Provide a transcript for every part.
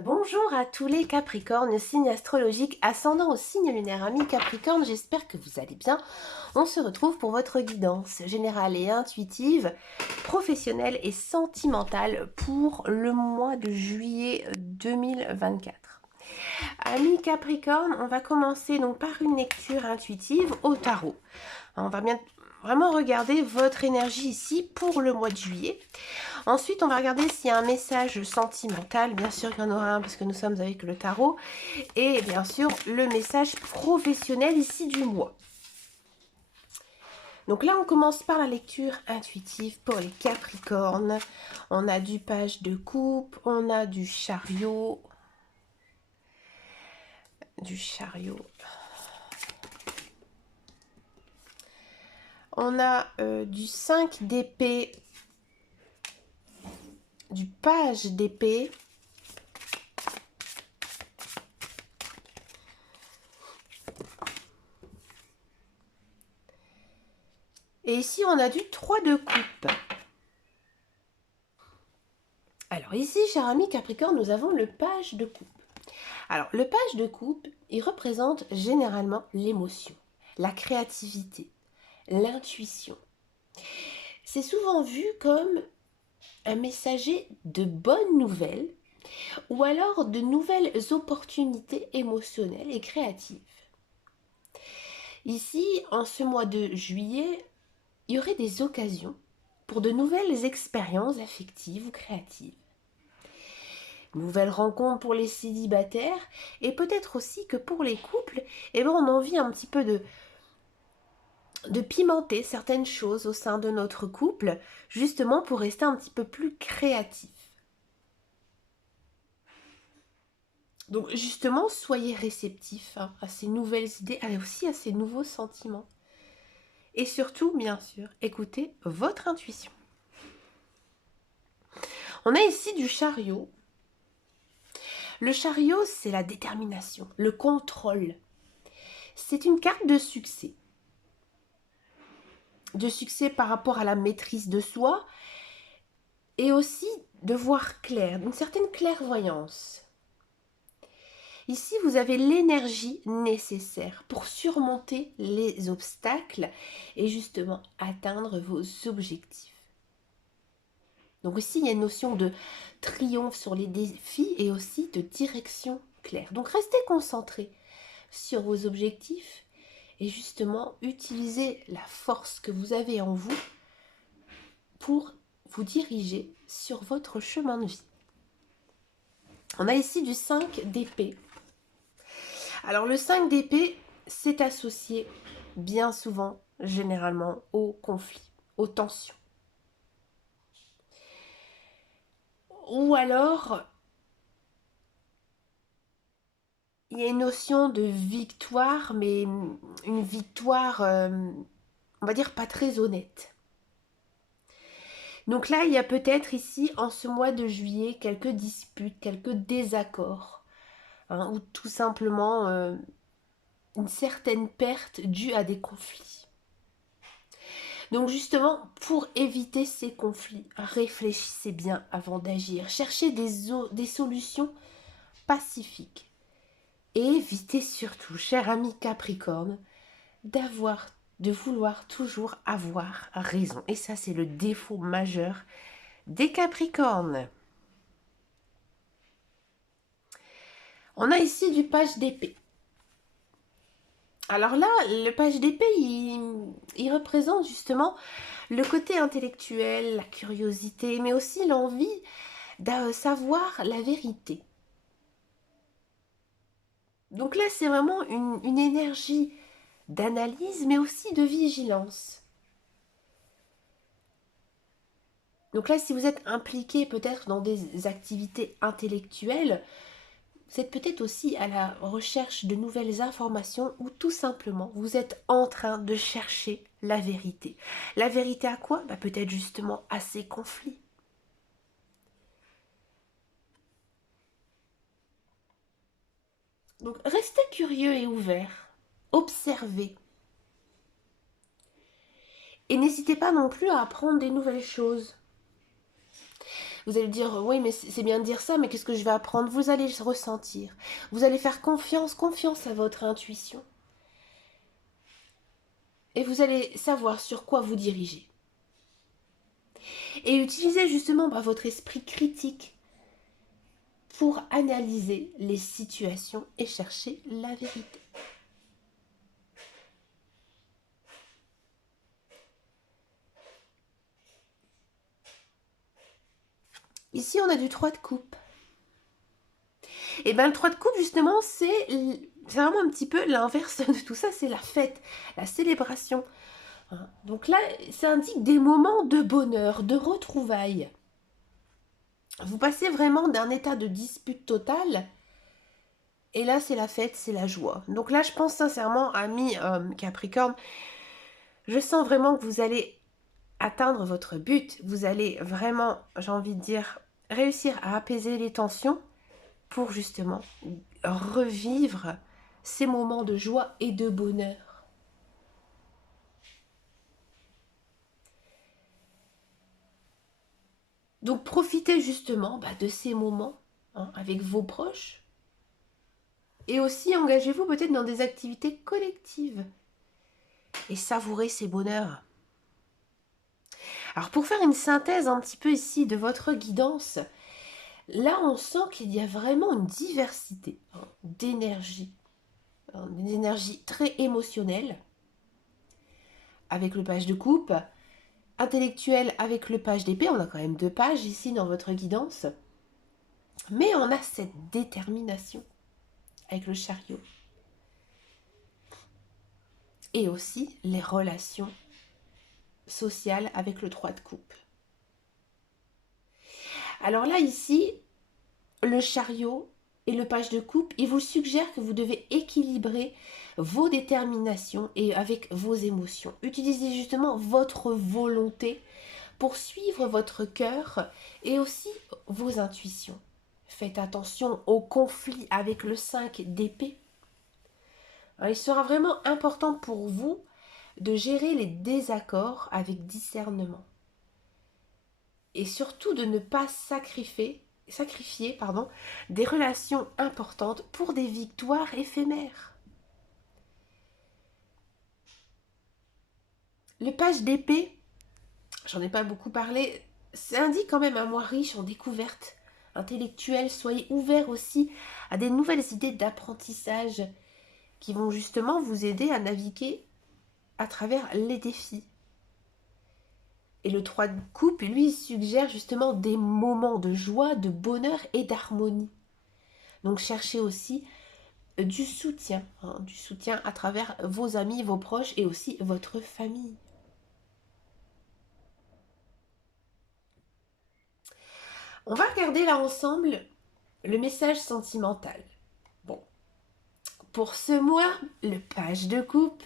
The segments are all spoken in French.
Bonjour à tous les Capricornes, signe astrologique ascendant au signe lunaire. Amis Capricorne, j'espère que vous allez bien. On se retrouve pour votre guidance générale et intuitive, professionnelle et sentimentale pour le mois de juillet 2024. Amis Capricorne, on va commencer donc par une lecture intuitive au tarot. On va bien vraiment regarder votre énergie ici pour le mois de juillet. Ensuite, on va regarder s'il y a un message sentimental. Bien sûr qu'il y en aura un parce que nous sommes avec le tarot. Et bien sûr, le message professionnel ici du mois. Donc là, on commence par la lecture intuitive pour les Capricornes. On a du page de coupe, on a du chariot. On a du 5 d'épée, du page d'épée. Et ici, on a du 3 de coupe. Alors ici, cher ami Capricorne, nous avons le page de coupe. Alors, le page de coupe, il représente généralement l'émotion, la créativité, l'intuition. C'est souvent vu comme un messager de bonnes nouvelles ou alors de nouvelles opportunités émotionnelles et créatives. Ici, en ce mois de juillet, il y aurait des occasions pour de nouvelles expériences affectives ou créatives. Nouvelles rencontres pour les célibataires et peut-être aussi que pour les couples, on a envie un petit peu de pimenter certaines choses au sein de notre couple, justement pour rester un petit peu plus créatif. Donc justement, soyez réceptifs à ces nouvelles idées, et aussi à ces nouveaux sentiments. Et surtout, bien sûr, écoutez votre intuition. On a ici du chariot. Le chariot, c'est la détermination, le contrôle. C'est une carte de succès. De succès par rapport à la maîtrise de soi et aussi de voir clair, d'une certaine clairvoyance. Ici, vous avez l'énergie nécessaire pour surmonter les obstacles et justement atteindre vos objectifs. Donc ici, il y a une notion de triomphe sur les défis et aussi de direction claire. Donc restez concentrés sur vos objectifs et justement utilisez la force que vous avez en vous pour vous diriger sur votre chemin de vie. On a ici du 5 d'épée. Alors le 5 d'épée, c'est associé bien souvent, généralement, au conflit, aux tensions. Ou alors, il y a une notion de victoire, mais une victoire, on va dire, pas très honnête. Donc là, il y a peut-être ici, en ce mois de juillet, quelques disputes, quelques désaccords, ou tout simplement une certaine perte due à des conflits. Donc justement, pour éviter ces conflits, réfléchissez bien avant d'agir. Cherchez des solutions pacifiques. Et évitez surtout, cher ami Capricorne, de vouloir toujours avoir raison. Et ça, c'est le défaut majeur des Capricornes. On a ici du page d'épée. Alors là, le page d'épée, il représente justement le côté intellectuel, la curiosité, mais aussi l'envie de savoir la vérité. Donc là, c'est vraiment une énergie d'analyse, mais aussi de vigilance. Donc là, si vous êtes impliqué peut-être dans des activités intellectuelles, vous êtes peut-être aussi à la recherche de nouvelles informations ou tout simplement vous êtes en train de chercher la vérité. La vérité à quoi? Peut-être justement à ces conflits. Donc restez curieux et ouvert, observez. Et n'hésitez pas non plus à apprendre des nouvelles choses. Vous allez dire, oui, mais c'est bien de dire ça, mais qu'est-ce que je vais apprendre? Vous allez ressentir. Vous allez faire confiance à votre intuition. Et vous allez savoir sur quoi vous diriger. Et utilisez justement votre esprit critique pour analyser les situations et chercher la vérité. Ici, on a du 3 de coupe. Et bien, le 3 de coupe, justement, c'est vraiment un petit peu l'inverse de tout ça. C'est la fête, la célébration. Donc là, ça indique des moments de bonheur, de retrouvailles. Vous passez vraiment d'un état de dispute totale. Et là, c'est la fête, c'est la joie. Donc là, je pense sincèrement, ami Capricorne, je sens vraiment que vous allez atteindre votre but. Vous allez vraiment, j'ai envie de dire, réussir à apaiser les tensions pour justement revivre ces moments de joie et de bonheur. Donc profitez justement de ces moments avec vos proches. Et aussi engagez-vous peut-être dans des activités collectives. Et savourez ces bonheurs. Alors pour faire une synthèse un petit peu ici de votre guidance, là on sent qu'il y a vraiment une diversité d'énergie, des énergies très émotionnelles avec le page de coupe, intellectuelle avec le page d'épée, on a quand même 2 pages ici dans votre guidance, mais on a cette détermination avec le chariot et aussi les relations sociales avec le 3 de coupe. Alors là ici, le chariot et le page de coupe, il vous suggère que vous devez équilibrer vos déterminations et avec vos émotions. Utilisez justement votre volonté pour suivre votre cœur et aussi vos intuitions. Faites attention au conflit avec le 5 d'épée. Il sera vraiment important pour vous de gérer les désaccords avec discernement. Et surtout de ne pas sacrifier des relations importantes pour des victoires éphémères. Le page d'épée, j'en ai pas beaucoup parlé, ça indique quand même un mois riche en découvertes intellectuelles. Soyez ouverts aussi à des nouvelles idées d'apprentissage qui vont justement vous aider à naviguer à travers les défis. Et le 3 de coupe, lui, suggère justement des moments de joie, de bonheur et d'harmonie. Donc cherchez aussi du soutien à travers vos amis, vos proches et aussi votre famille. On va regarder là ensemble le message sentimental. Bon, pour ce mois, le page de coupe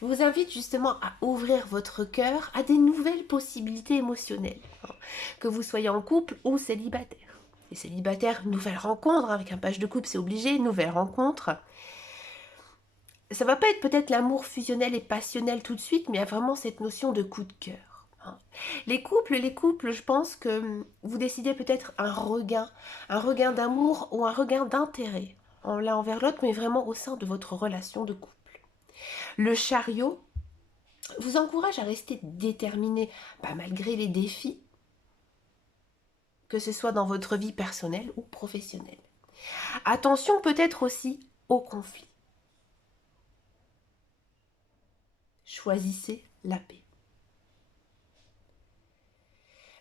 vous invite justement à ouvrir votre cœur à des nouvelles possibilités émotionnelles, que vous soyez en couple ou célibataire. Les célibataires, nouvelle rencontre, avec un page de coupe c'est obligé, nouvelle rencontre. Ça va pas être peut-être l'amour fusionnel et passionnel tout de suite, mais il y a vraiment cette notion de coup de cœur. Les couples, je pense que vous décidez peut-être un regain d'amour ou un regain d'intérêt, l'un envers l'autre, mais vraiment au sein de votre relation de couple. Le chariot vous encourage à rester déterminé, malgré les défis, que ce soit dans votre vie personnelle ou professionnelle. Attention peut-être aussi aux conflits. Choisissez la paix.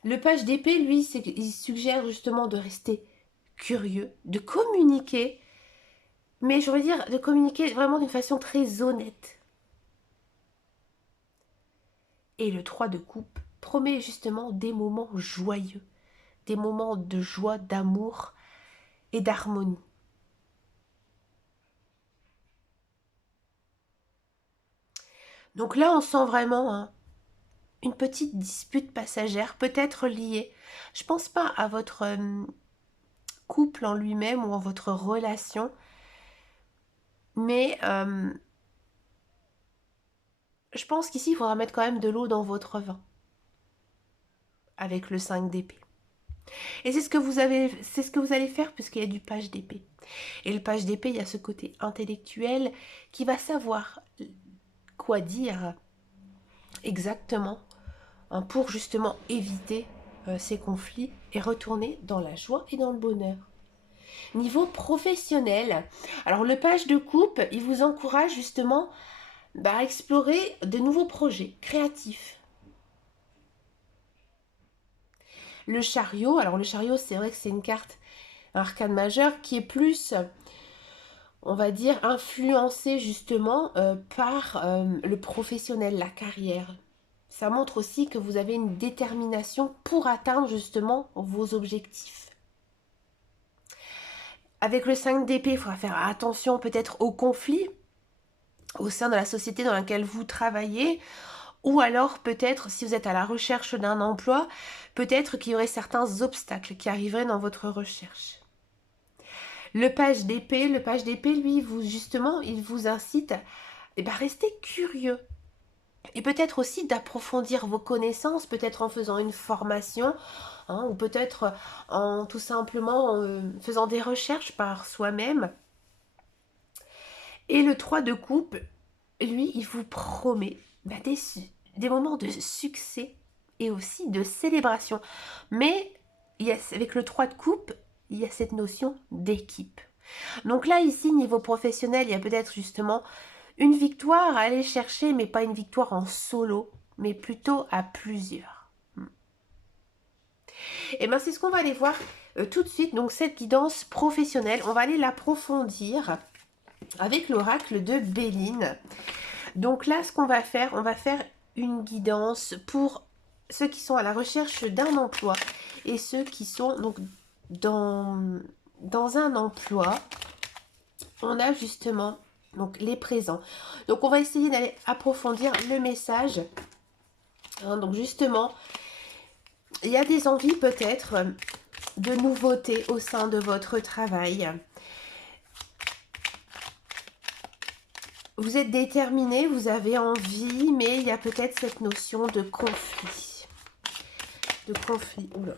Le page d'épée, lui, il suggère justement de rester curieux, de communiquer, mais je veux dire de communiquer vraiment d'une façon très honnête. Et le 3 de coupe promet justement des moments joyeux, des moments de joie, d'amour et d'harmonie. Donc là, on sent vraiment une petite dispute passagère, peut-être liée. Je pense pas à votre couple en lui-même ou en votre relation, mais je pense qu'ici, il faudra mettre quand même de l'eau dans votre vin, avec le 5 d'épée. Et c'est ce que vous allez faire puisqu'il y a du page d'épée. Et le page d'épée, il y a ce côté intellectuel qui va savoir quoi dire exactement, hein, pour justement éviter ces conflits et retourner dans la joie et dans le bonheur. Niveau professionnel, alors le page de coupe, il vous encourage justement à explorer de nouveaux projets créatifs. Le chariot, alors le chariot, c'est vrai que c'est une carte, un arcane majeur qui est plus, on va dire, influencé justement par le professionnel, la carrière. Ça montre aussi que vous avez une détermination pour atteindre justement vos objectifs. Avec le 5 d'épée, il faudra faire attention peut-être aux conflits au sein de la société dans laquelle vous travaillez, ou alors peut-être si vous êtes à la recherche d'un emploi, peut-être qu'il y aurait certains obstacles qui arriveraient dans votre recherche. Le page d'épée, lui, justement, il vous incite à rester curieux. Et peut-être aussi d'approfondir vos connaissances, peut-être en faisant une formation, hein, ou peut-être en tout simplement faisant des recherches par soi-même. Et le 3 de coupe, lui, il vous promet des moments de succès et aussi de célébration. Mais avec le 3 de coupe, il y a cette notion d'équipe. Donc là, ici, niveau professionnel, il y a peut-être justement une victoire à aller chercher, mais pas une victoire en solo, mais plutôt à plusieurs. Et bien, c'est ce qu'on va aller voir tout de suite. Donc, cette guidance professionnelle, on va aller l'approfondir avec l'oracle de Béline. Donc là, ce qu'on va faire, on va faire une guidance pour ceux qui sont à la recherche d'un emploi et ceux qui sont donc dans un emploi. On a justement donc les présents. Donc on va essayer d'aller approfondir le message. Hein, donc justement, il y a des envies peut-être de nouveautés au sein de votre travail. Vous êtes déterminé, vous avez envie, mais il y a peut-être cette notion de conflit. De conflit. Oula.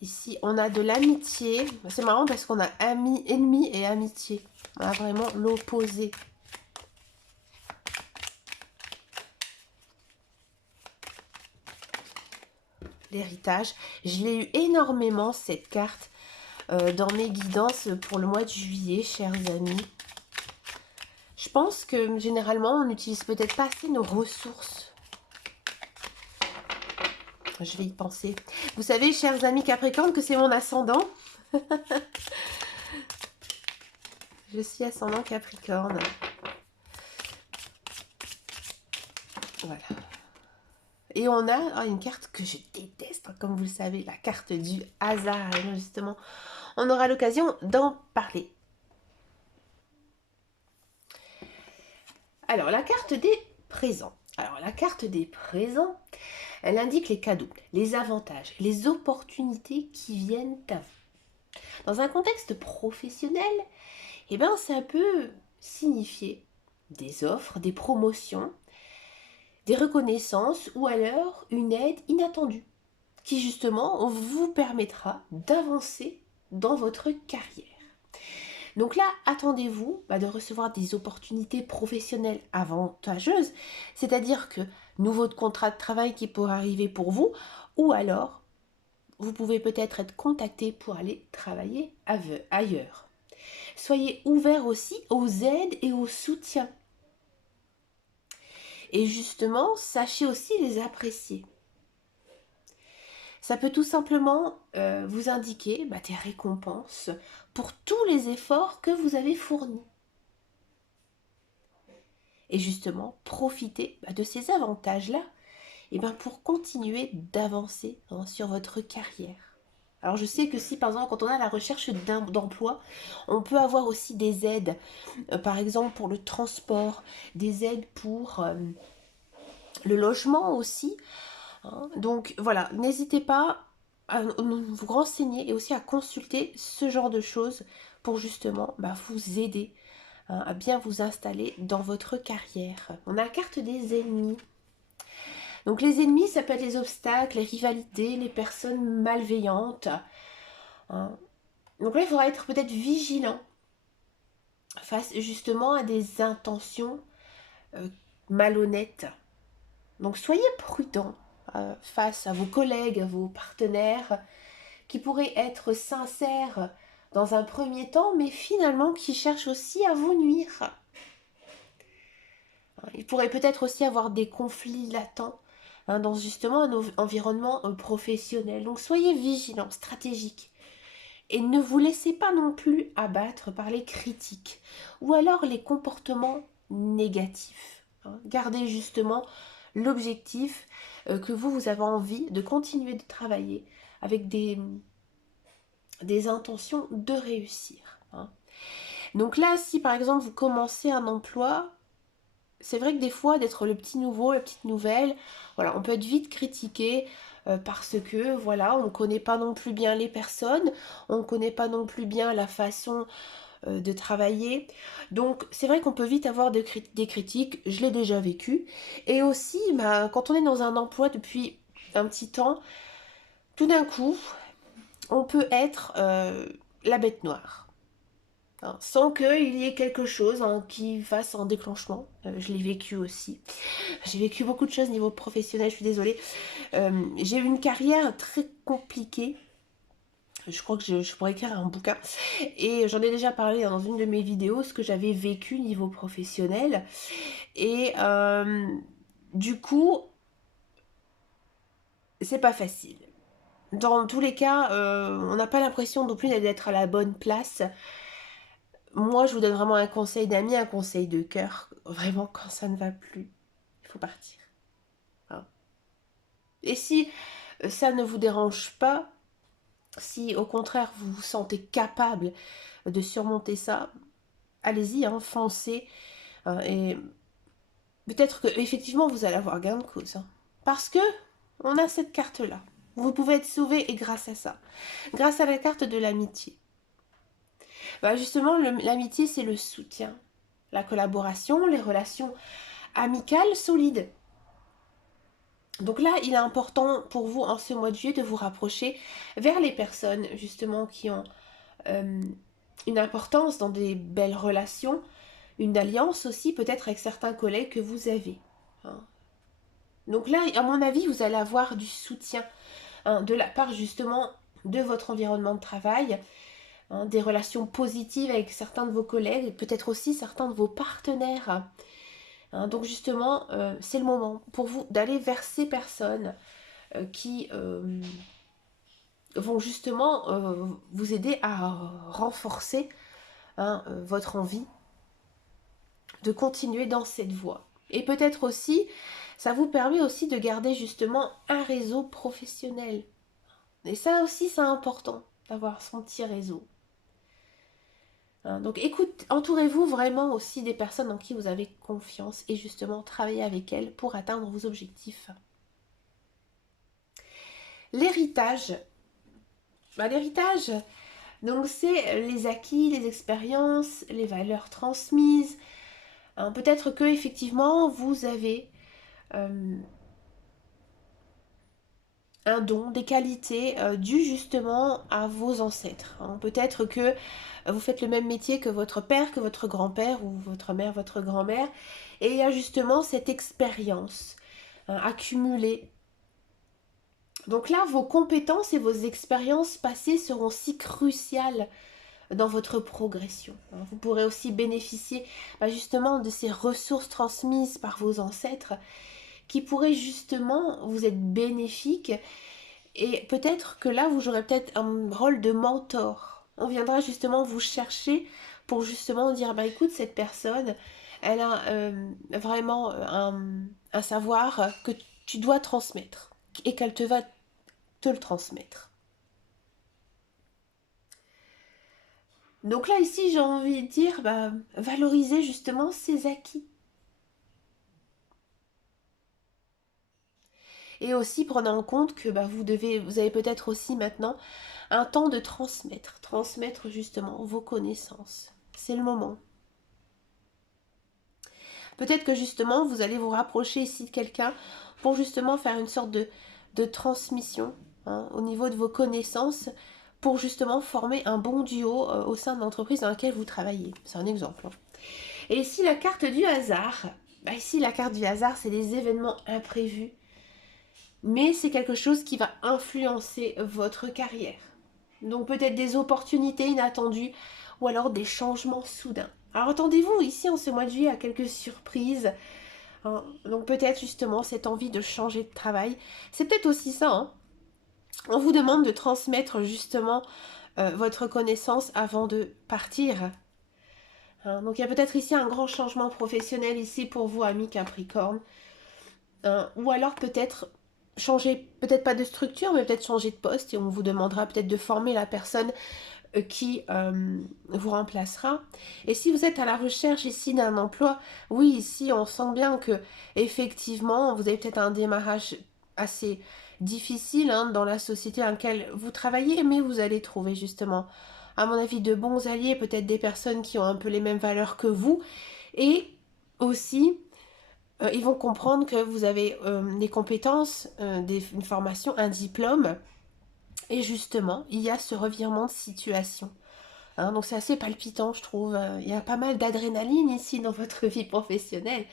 Ici, on a de l'amitié. C'est marrant parce qu'on a ennemi et amitié. On a vraiment l'opposé. L'héritage. Je l'ai eu énormément, cette carte, dans mes guidances pour le mois de juillet, chers amis. Je pense que généralement, on n'utilise peut-être pas assez nos ressources. Je vais y penser. Vous savez, chers amis Capricorne, que c'est mon ascendant. Je suis ascendant Capricorne. Voilà. Et on a une carte que je déteste, comme vous le savez, la carte du hasard. Et justement, on aura l'occasion d'en parler. Alors, la carte des présents. Alors, la carte des présents, elle indique les cadeaux, les avantages, les opportunités qui viennent à vous. Dans un contexte professionnel, eh ben, ça peut signifier des offres, des promotions, des reconnaissances ou alors une aide inattendue qui justement vous permettra d'avancer dans votre carrière. Donc là, attendez-vous de recevoir des opportunités professionnelles avantageuses, c'est-à-dire que nouveau contrat de travail qui pourrait arriver pour vous, ou alors vous pouvez peut-être être contacté pour aller travailler ailleurs. Soyez ouverts aussi aux aides et au soutien. Et justement, sachez aussi les apprécier. Ça peut tout simplement vous indiquer des récompenses pour tous les efforts que vous avez fournis. Et justement, profitez de ces avantages-là pour continuer d'avancer sur votre carrière. Alors je sais que si par exemple quand on a la recherche d'emploi, on peut avoir aussi des aides, par exemple pour le transport, des aides pour le logement aussi. Hein. Donc voilà, n'hésitez pas à vous renseigner et aussi à consulter ce genre de choses pour justement vous aider hein, à bien vous installer dans votre carrière. On a la carte des ennemis. Donc les ennemis, ça peut être les obstacles, les rivalités, les personnes malveillantes, hein. Donc là, il faudra être peut-être vigilant face justement à des intentions euh, malhonnêtes. Donc soyez prudent face à vos collègues, à vos partenaires, qui pourraient être sincères dans un premier temps, mais finalement qui cherchent aussi à vous nuire. Il pourrait peut-être aussi avoir des conflits latents, hein, dans justement un environnement professionnel. Donc soyez vigilants, stratégiques. Et ne vous laissez pas non plus abattre par les critiques ou alors les comportements négatifs, hein. Gardez justement l'objectif que vous avez envie de continuer de travailler avec des intentions de réussir, hein. Donc là, si par exemple vous commencez un emploi, c'est vrai que des fois, d'être le petit nouveau, la petite nouvelle, voilà, on peut être vite critiqué parce que, voilà, on ne connaît pas non plus bien les personnes, on ne connaît pas non plus bien la façon de travailler. Donc, c'est vrai qu'on peut vite avoir des critiques, je l'ai déjà vécu. Et aussi, bah, quand on est dans un emploi depuis un petit temps, tout d'un coup, on peut être la bête noire, hein, sans qu'il y ait quelque chose, hein, qui fasse un déclenchement. Je l'ai vécu aussi. J'ai vécu beaucoup de choses niveau professionnel, je suis désolée. J'ai eu une carrière très compliquée. Je crois que je pourrais écrire un bouquin. Et j'en ai déjà parlé dans une de mes vidéos, ce que j'avais vécu niveau professionnel. Et du coup, c'est pas facile. Dans tous les cas, on n'a pas l'impression non plus d'être à la bonne place. Moi, je vous donne vraiment un conseil d'ami, un conseil de cœur. Vraiment, quand ça ne va plus, il faut partir, hein. Et si ça ne vous dérange pas, si au contraire vous vous sentez capable de surmonter ça, allez-y, hein, foncez, hein, et peut-être que effectivement vous allez avoir gain de cause, hein, parce que on a cette carte-là. Vous pouvez être sauvé et grâce à ça, grâce à la carte de l'amitié. Bah justement, l'amitié, c'est le soutien, la collaboration, les relations amicales solides. Donc là, il est important pour vous en ce mois de juillet de vous rapprocher vers les personnes justement qui ont une importance dans des belles relations, une alliance aussi peut-être avec certains collègues que vous avez, hein. Donc là, à mon avis, vous allez avoir du soutien, hein, de la part justement de votre environnement de travail, hein, des relations positives avec certains de vos collègues, peut-être aussi certains de vos partenaires, hein. Donc justement, c'est le moment pour vous d'aller vers ces personnes qui vont justement vous aider à renforcer, hein, votre envie de continuer dans cette voie. Et peut-être aussi, ça vous permet aussi de garder justement un réseau professionnel. Et ça aussi, c'est important d'avoir son petit réseau, hein. Donc écoute, entourez-vous vraiment aussi des personnes en qui vous avez confiance et justement travaillez avec elles pour atteindre vos objectifs. L'héritage. Bah, l'héritage, donc c'est les acquis, les expériences, les valeurs transmises, hein. Peut-être que effectivement vous avez un don, des qualités dues justement à vos ancêtres, hein. Peut-être que vous faites le même métier que votre père, que votre grand-père ou votre mère, votre grand-mère, et il y a justement cette expérience, hein, accumulée. Donc là, vos compétences et vos expériences passées seront si cruciales dans votre progression. Vous pourrez aussi bénéficier justement de ces ressources transmises par vos ancêtres qui pourraient justement vous être bénéfiques. Et peut-être que là, vous jouerez peut-être un rôle de mentor. On viendra justement vous chercher pour justement dire, bah écoute, cette personne, elle a vraiment un savoir que tu dois transmettre et qu'elle va te le transmettre. Donc là, ici, j'ai envie de dire, bah, valorisez justement ces acquis. Et aussi prenez en compte que bah, vous avez peut-être aussi maintenant un temps de transmettre justement vos connaissances. C'est le moment. Peut-être que justement, vous allez vous rapprocher ici de quelqu'un pour justement faire une sorte de transmission hein, au niveau de vos connaissances pour justement former un bon duo au sein de l'entreprise dans laquelle vous travaillez. C'est un exemple. Hein. Et ici, la carte du hasard. Bah, ici, la carte du hasard, c'est des événements imprévus. Mais c'est quelque chose qui va influencer votre carrière. Donc peut-être des opportunités inattendues ou alors des changements soudains. Alors attendez-vous ici en ce mois de juillet à quelques surprises. Hein. Donc peut-être justement cette envie de changer de travail. C'est peut-être aussi ça. Hein. On vous demande de transmettre justement votre connaissance avant de partir. Hein. Donc il y a peut-être ici un grand changement professionnel ici pour vous, amis Capricorne. Hein. Ou alors peut-être changer, peut-être pas de structure, mais peut-être changer de poste et on vous demandera peut-être de former la personne qui vous remplacera. Et si vous êtes à la recherche ici d'un emploi, oui, ici on sent bien que effectivement vous avez peut-être un démarrage assez difficile hein, dans la société dans laquelle vous travaillez, mais vous allez trouver justement, à mon avis, de bons alliés, peut-être des personnes qui ont un peu les mêmes valeurs que vous, et aussi ils vont comprendre que vous avez des compétences, une formation, un diplôme, et justement, il y a ce revirement de situation. Hein, donc c'est assez palpitant, je trouve. Il y a pas mal d'adrénaline ici dans votre vie professionnelle,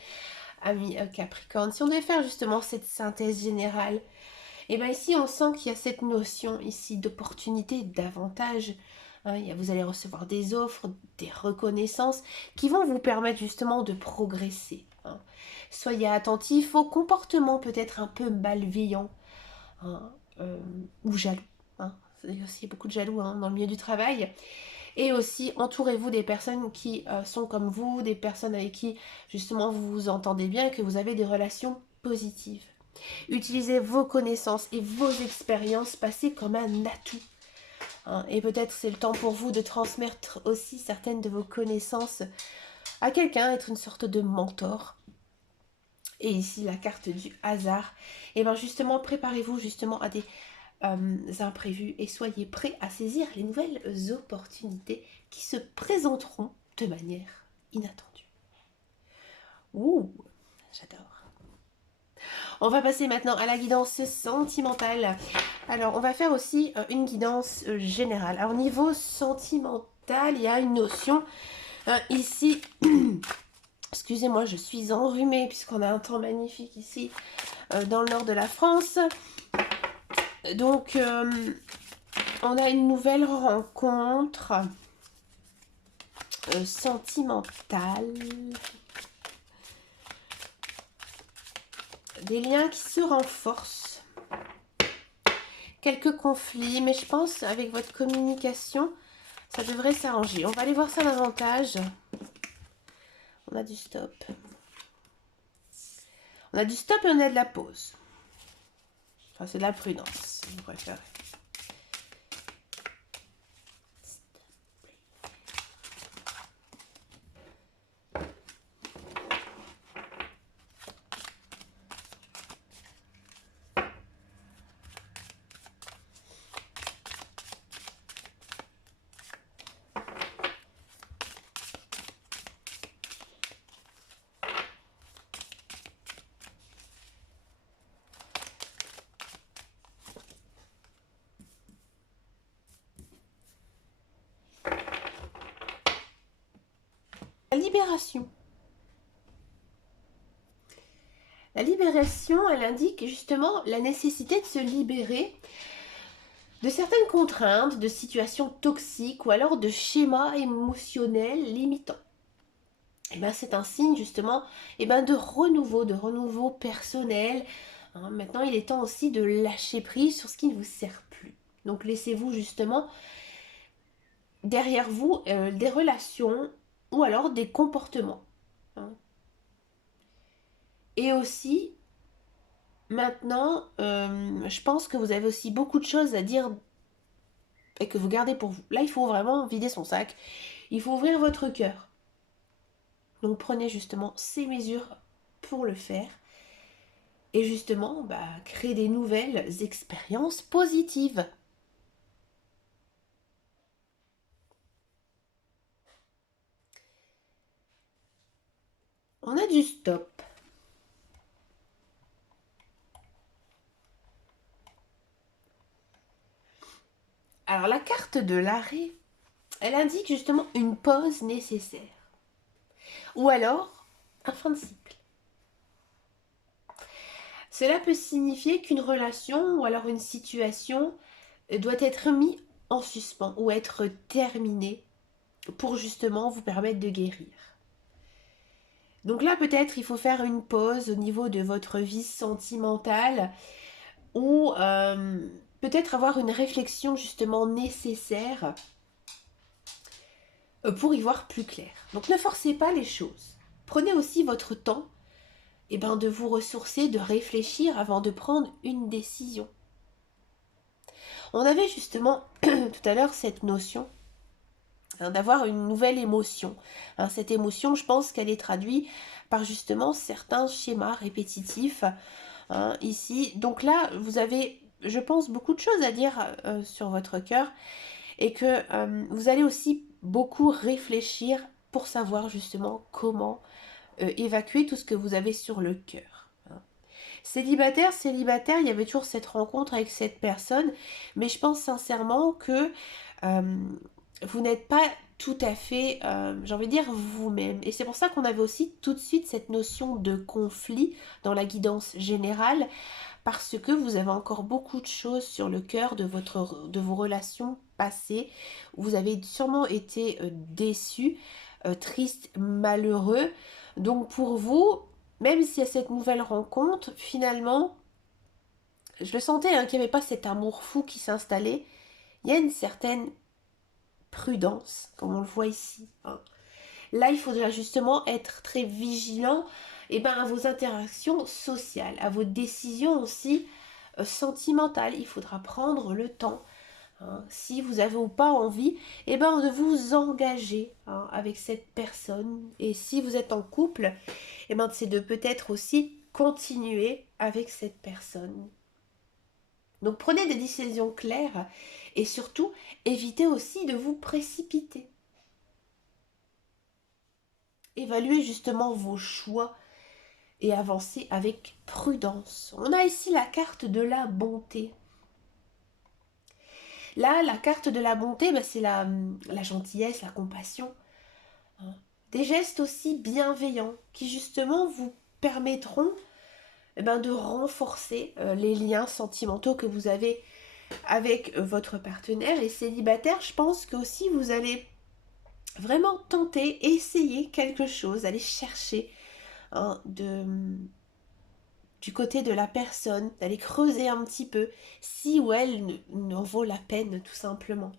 ami Capricorne. Si on devait faire justement cette synthèse générale, et bien ici on sent qu'il y a cette notion ici d'opportunité, d'avantage. Hein, vous allez recevoir des offres, des reconnaissances qui vont vous permettre justement de progresser. Hein. Soyez attentifs aux comportements peut-être un peu malveillants hein, ou jaloux. Hein. Il y a aussi beaucoup de jaloux hein, dans le milieu du travail. Et aussi, entourez-vous des personnes qui sont comme vous, des personnes avec qui justement vous vous entendez bien et que vous avez des relations positives. Utilisez vos connaissances et vos expériences passées comme un atout. Hein. Et peut-être c'est le temps pour vous de transmettre aussi certaines de vos connaissances à quelqu'un, être une sorte de mentor. Et ici, la carte du hasard. Et bien justement, préparez-vous justement à des imprévus et soyez prêts à saisir les nouvelles opportunités qui se présenteront de manière inattendue. Ouh, j'adore. On va passer maintenant à la guidance sentimentale. Alors, on va faire aussi une guidance générale. Alors, au niveau sentimental, il y a une notion ici. Excusez-moi, je suis enrhumée puisqu'on a un temps magnifique ici dans le nord de la France. Donc, on a une nouvelle rencontre sentimentale. Des liens qui se renforcent. Quelques conflits, mais je pense avec votre communication, ça devrait s'arranger. On va aller voir ça davantage. On a du stop. On a du stop et on a de la pause. Enfin, c'est de la prudence, si vous préférez. La libération. La libération, elle indique justement la nécessité de se libérer de certaines contraintes, de situations toxiques ou alors de schémas émotionnels limitants. Et ben, c'est un signe justement de renouveau personnel. Hein, maintenant, il est temps aussi de lâcher prise sur ce qui ne vous sert plus. Donc, laissez-vous justement derrière vous des relations ou alors des comportements. Hein. Et aussi, maintenant, je pense que vous avez aussi beaucoup de choses à dire et que vous gardez pour vous. Là, il faut vraiment vider son sac. Il faut ouvrir votre cœur. Donc, prenez justement ces mesures pour le faire. Et justement, créer des nouvelles expériences positives. On a du Alors la carte de l'arrêt, elle indique justement une pause nécessaire. Ou alors un fin de cycle. Cela peut signifier qu'une relation ou alors une situation doit être mise en suspens ou être terminée pour justement vous permettre de guérir. Donc là, peut-être il faut faire une pause au niveau de votre vie sentimentale ou peut-être avoir une réflexion justement nécessaire pour y voir plus clair. Donc ne forcez pas les choses. Prenez aussi votre temps de vous ressourcer, de réfléchir avant de prendre une décision. On avait justement tout à l'heure cette notion d'avoir une nouvelle émotion. Cette émotion, je pense qu'elle est traduite par justement certains schémas répétitifs ici. Donc là, vous avez, je pense, beaucoup de choses à dire sur votre cœur et que vous allez aussi beaucoup réfléchir pour savoir justement comment évacuer tout ce que vous avez sur le cœur. Célibataire, il y avait toujours cette rencontre avec cette personne, mais je pense sincèrement que vous n'êtes pas tout à fait, j'ai envie de dire, vous-même. Et c'est pour ça qu'on avait aussi tout de suite cette notion de conflit dans la guidance générale, parce que vous avez encore beaucoup de choses sur le cœur de vos relations passées. Vous avez sûrement été déçus, tristes, malheureux. Donc pour vous, même s'il y a cette nouvelle rencontre, finalement, je le sentais qu'il n'y avait pas cet amour fou qui s'installait. Il y a une certaine prudence, comme on le voit ici. Là, il faudra justement être très vigilant à vos interactions sociales, à vos décisions aussi sentimentales. Il faudra prendre le temps, si vous avez ou pas envie, de vous engager avec cette personne. Et si vous êtes en couple, c'est de peut-être aussi continuer avec cette personne. Donc prenez des décisions claires et surtout évitez aussi de vous précipiter. Évaluez justement vos choix et avancez avec prudence. On a ici la carte de la bonté. Là, la carte de la bonté, c'est la gentillesse, la compassion. Des gestes aussi bienveillants qui justement vous permettront de renforcer les liens sentimentaux que vous avez avec votre partenaire. Et célibataire, je pense que aussi vous allez vraiment tenter, essayer quelque chose, aller chercher du côté de la personne, d'aller creuser un petit peu si ou elle n'en vaut la peine tout simplement.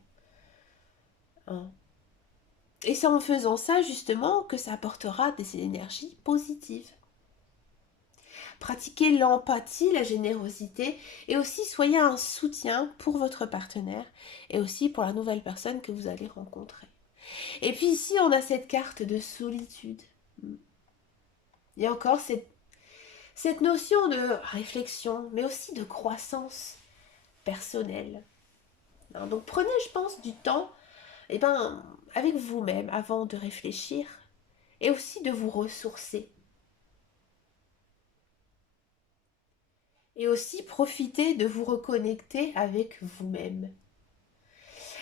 Et c'est en faisant ça justement que ça apportera des énergies positives. Pratiquez l'empathie, la générosité et aussi soyez un soutien pour votre partenaire et aussi pour la nouvelle personne que vous allez rencontrer. Et puis ici, on a cette carte de solitude. Il y a encore cette notion de réflexion, mais aussi de croissance personnelle. Donc prenez, je pense, du temps avec vous-même avant de réfléchir et aussi de vous ressourcer. Et aussi profitez de vous reconnecter avec vous-même.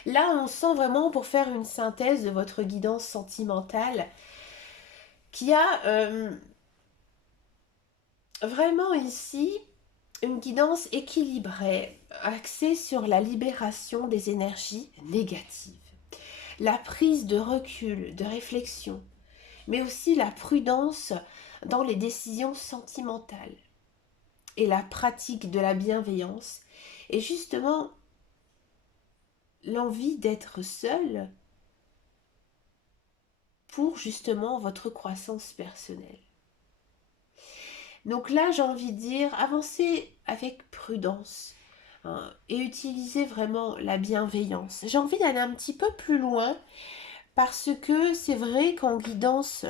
Là, on sent vraiment, pour faire une synthèse de votre guidance sentimentale, qu'il y a vraiment ici une guidance équilibrée, axée sur la libération des énergies négatives, la prise de recul, de réflexion, mais aussi la prudence dans les décisions sentimentales et la pratique de la bienveillance et justement l'envie d'être seul pour justement votre croissance personnelle. Donc là, j'ai envie de dire, avancez avec prudence et utilisez vraiment la bienveillance. J'ai envie d'aller un petit peu plus loin parce que c'est vrai qu'en guidance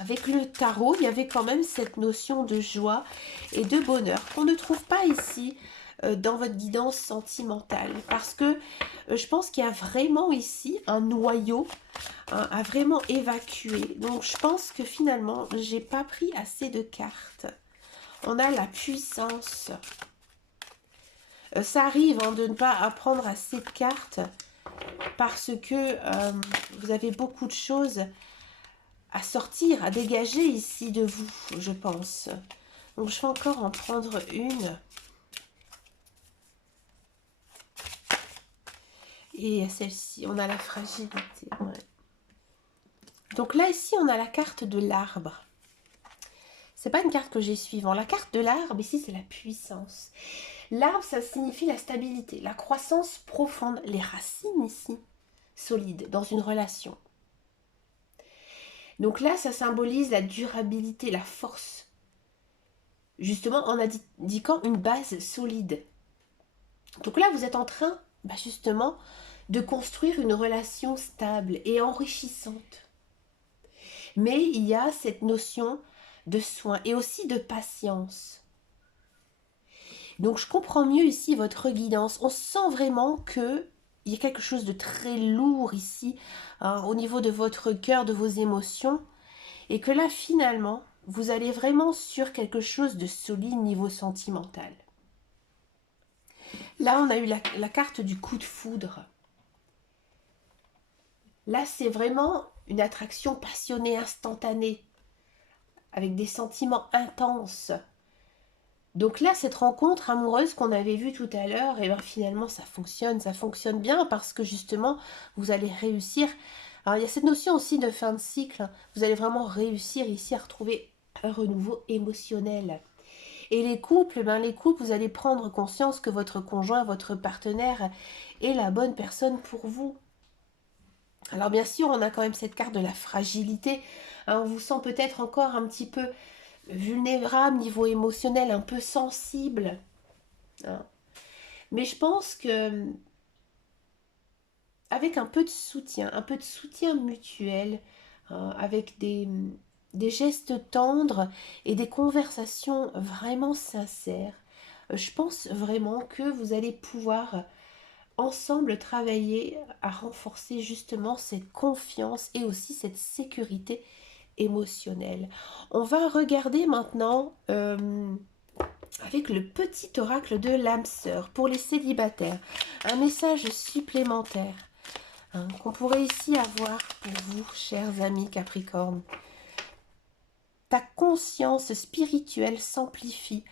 avec le tarot, il y avait quand même cette notion de joie et de bonheur qu'on ne trouve pas ici dans votre guidance sentimentale. Parce que je pense qu'il y a vraiment ici un noyau à vraiment évacuer. Donc je pense que finalement, j'ai pas pris assez de cartes. On a la puissance, Ça arrive hein, de ne pas apprendre assez de cartes parce que vous avez beaucoup de choses à sortir, à dégager ici de vous, je pense. Donc, je vais encore en prendre une. Et celle-ci, on a la fragilité. Ouais. Donc là, ici, on a la carte de l'arbre. C'est pas une carte que j'ai suivante. La carte de l'arbre, ici, c'est la puissance. L'arbre, ça signifie la stabilité, la croissance profonde, les racines ici, solides, dans une relation. Donc là, ça symbolise la durabilité, la force. Justement, en indiquant une base solide. Donc là, vous êtes en train, justement, de construire une relation stable et enrichissante. Mais il y a cette notion de soin et aussi de patience. Donc je comprends mieux ici votre guidance. On sent vraiment qu'il y a quelque chose de très lourd ici, hein, au niveau de votre cœur, de vos émotions. Et que là, finalement, vous allez vraiment sur quelque chose de solide niveau sentimental. Là, on a eu la carte du coup de foudre. Là, c'est vraiment une attraction passionnée, instantanée, avec des sentiments intenses. Donc là, cette rencontre amoureuse qu'on avait vue tout à l'heure, et bien finalement, ça fonctionne bien parce que justement, vous allez réussir. Alors, il y a cette notion aussi de fin de cycle. Vous allez vraiment réussir ici à retrouver un renouveau émotionnel. Et les couples, vous allez prendre conscience que votre conjoint, votre partenaire est la bonne personne pour vous. Alors bien sûr, on a quand même cette carte de la fragilité. Hein, on vous sent peut-être encore un petit peu vulnérable, niveau émotionnel, un peu sensible. Hein. Mais je pense que avec un peu de soutien mutuel, avec des gestes tendres et des conversations vraiment sincères, je pense vraiment que vous allez pouvoir ensemble travailler à renforcer justement cette confiance et aussi cette sécurité émotionnelle. On va regarder maintenant avec le petit oracle de l'âme sœur pour les célibataires. Un message supplémentaire hein, qu'on pourrait ici avoir pour vous, chers amis Capricorne. Ta conscience spirituelle s'amplifie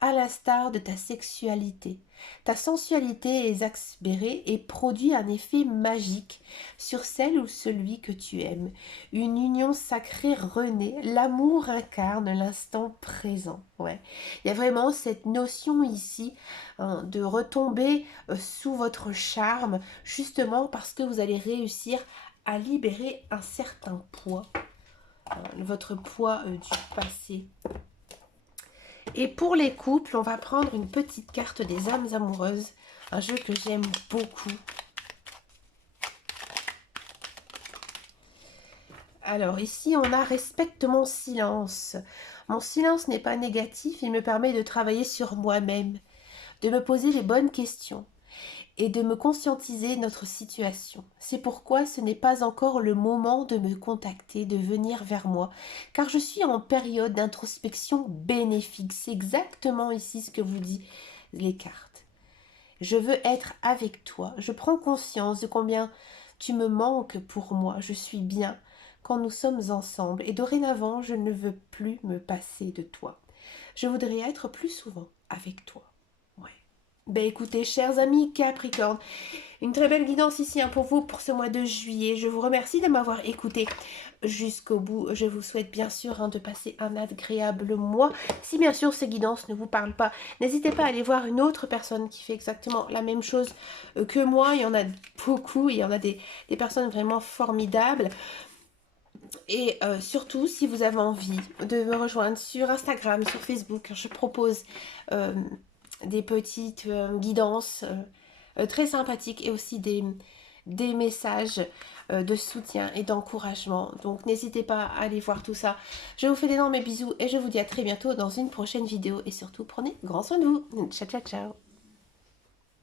à l'instar de ta sexualité. Ta sensualité est exaspérée et produit un effet magique sur celle ou celui que tu aimes. Une union sacrée renaît, l'amour incarne l'instant présent. Ouais. Il y a vraiment cette notion ici hein, de retomber sous votre charme, justement parce que vous allez réussir à libérer un certain poids, votre poids du passé. Et pour les couples, on va prendre une petite carte des âmes amoureuses. Un jeu que j'aime beaucoup. Alors ici, on a respecte mon silence. Mon silence n'est pas négatif, il me permet de travailler sur moi-même, de me poser les bonnes questions et de me conscientiser de notre situation. C'est pourquoi ce n'est pas encore le moment de me contacter, de venir vers moi, car je suis en période d'introspection bénéfique. C'est exactement ici ce que vous disent les cartes. Je veux être avec toi. Je prends conscience de combien tu me manques pour moi. Je suis bien quand nous sommes ensemble et dorénavant, je ne veux plus me passer de toi. Je voudrais être plus souvent avec toi. Ben écoutez, chers amis Capricorne, une très belle guidance ici hein, pour vous pour ce mois de juillet. Je vous remercie de m'avoir écouté jusqu'au bout. Je vous souhaite bien sûr hein, de passer un agréable mois. Si bien sûr ces guidances ne vous parlent pas, n'hésitez pas à aller voir une autre personne qui fait exactement la même chose que moi. Il y en a beaucoup, il y en a des personnes vraiment formidables. Et surtout, si vous avez envie de me rejoindre sur Instagram, sur Facebook, je propose des petites guidances très sympathiques et aussi des messages de soutien et d'encouragement. Donc n'hésitez pas à aller voir tout ça. Je vous fais d'énormes bisous et je vous dis à très bientôt dans une prochaine vidéo. Et surtout, prenez grand soin de vous. Ciao, ciao, ciao.